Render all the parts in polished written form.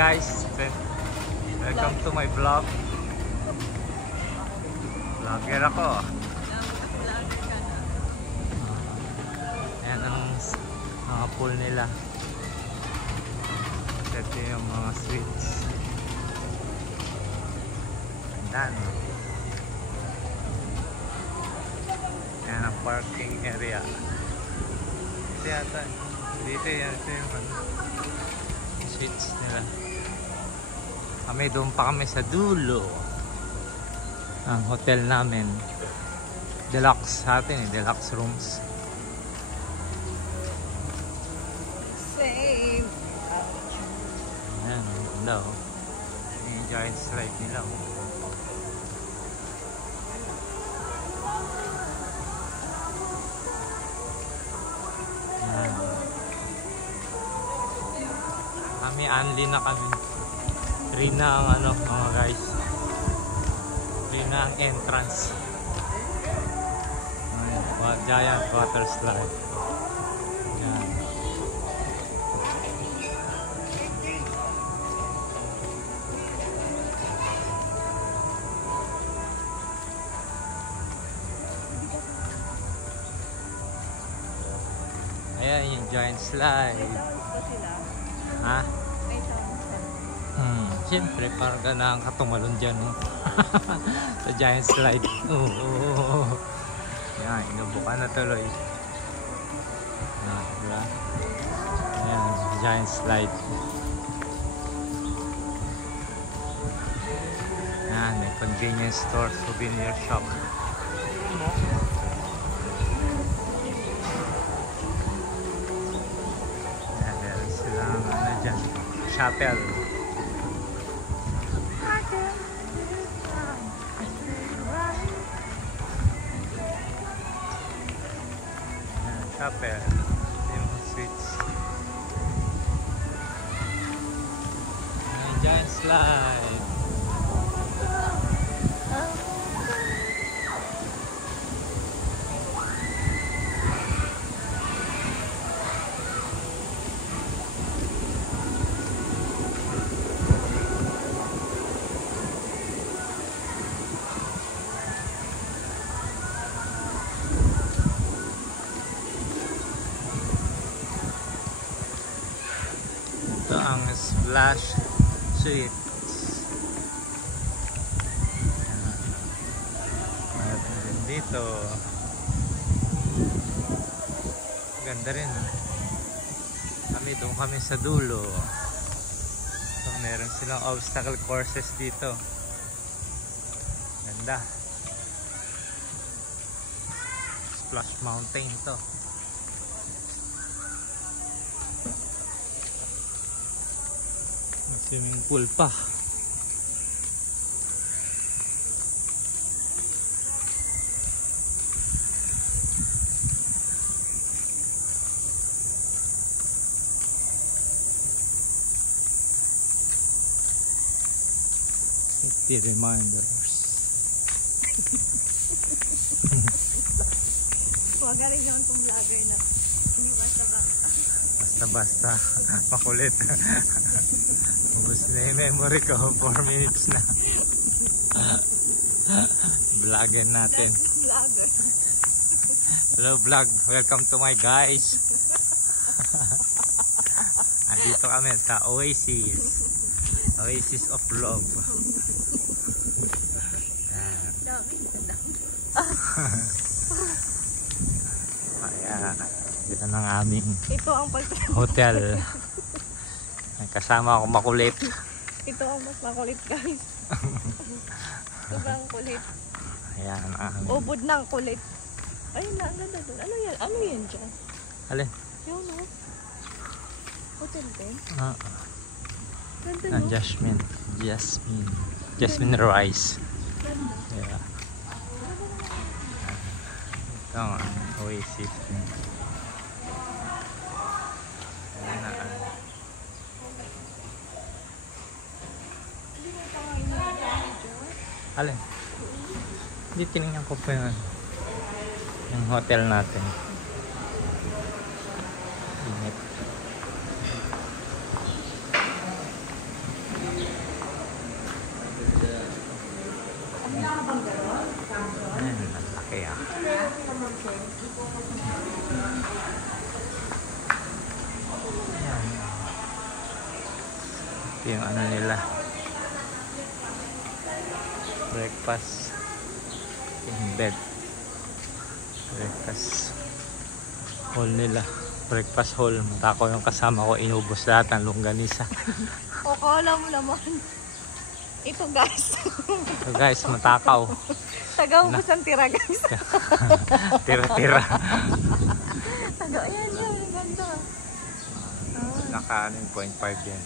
guys, welcome to my vlog. Vlogger ako. Ayan ang mga pool nila. Ito yung mga sweets. Ayan. Ayan ang parking area. Ito yata. Dito yan. Ito yung sweets nila. Kami doon pa kami sa dulo. Ang hotel namin. Deluxe sa atin eh. Deluxe rooms. Same. Ayan. Ganda oh. Yung giant slide nila oh. Ayan. Kami only na kami. Free na ang ano mga guys. Free na ang entrance. Ayan, giant water slide. Ayan. Ayan yung giant slide. Ha? Siyempre, parang ganang katumalon dyan. No? Sa giant slide. Ayan, inubukan na tuloy. Diba? Ayan, giant slide. Ayan, may convenience store, souvenir shop. Ayan, meron silang ano dyan, chapel. Chapel, yung switch. May giant slide. Ito ang Splash Suites. At dito ganda rin. Doon kami sa dulo. So meron silang obstacle courses dito. Ganda. Splash Mountain to. Swimming pool pa. Safety reminders. Huwag ka rin naman kung vlogger na hindi basta makulit. Ubus na yung memory ko, 4 minutes na. Vlogin natin. Vlogger. Hello vlog, welcome to my guys. Andito kami sa Oasis. Oasis of Love. Ayan, dito ng aming ito ang hotel. Kasama ako makulit. Ito ang mas makulit guys. Sobrang kulit. Ayan ang aming ubod ng kulit. Ayun na, ano yan? Ano yan dyan? alin? Yun o. Hotel din? Ganda no? Jasmine rice. Yeah. Ito ang Oasis. Alin? Hindi, tinignan ko pa yung hotel natin. Init. Ito yung ano nila. Breakfast. Yung bed. Breakfast hall nila. Breakfast hall. Matako yung kasama ko. Inubos lahat ng longganisa. O, kala mo naman. Ito guys. So guys, matakaw. Taga-ubos ang tira guys. Tira-tira. Ayan yan. Ganda. Naka 0.5 yan.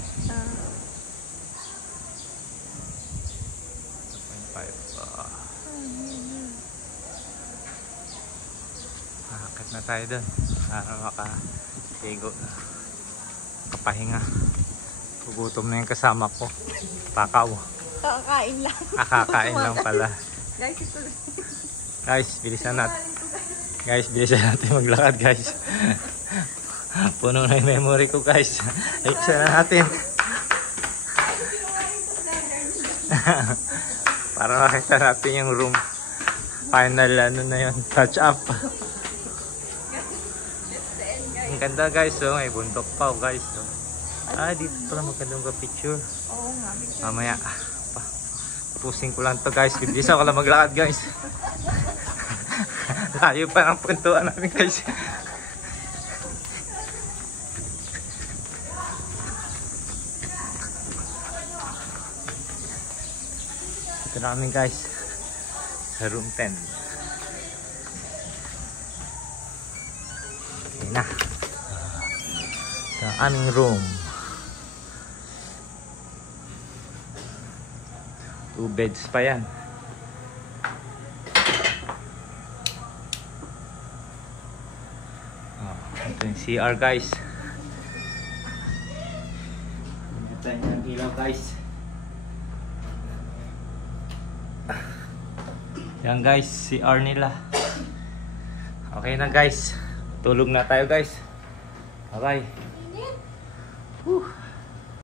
0.5. Nakakit na tayo dun. Para makatigo. Kapahinga. Gugutom na yung kasama ko. Takaw. Kakain lang. Kakain lang pala. Guys, ito lang. Guys, bilisan natin. Guys, bilisan natin maglakad guys. Puno na yung memory ko guys. Iksa na natin. Para makita natin yung room. Final ano na yun. Touch up. Ang ganda guys. Oh, may bundok pa oh, guys. Oh. Dito pala magandang picture. Oo nga. Mamaya. Pusing ko lang to guys. Bilisan ko lang maglakad guys. Layo pa ng puntuan namin guys. Ito na kami guys. Sa room 10. Okay na. Ito ang aming room. 2 beds pa yan. Ito yung CR guys. Ito yung ilaw guys. Yan guys, CR nila. Okay na guys. Tulog na tayo guys. Bye bye.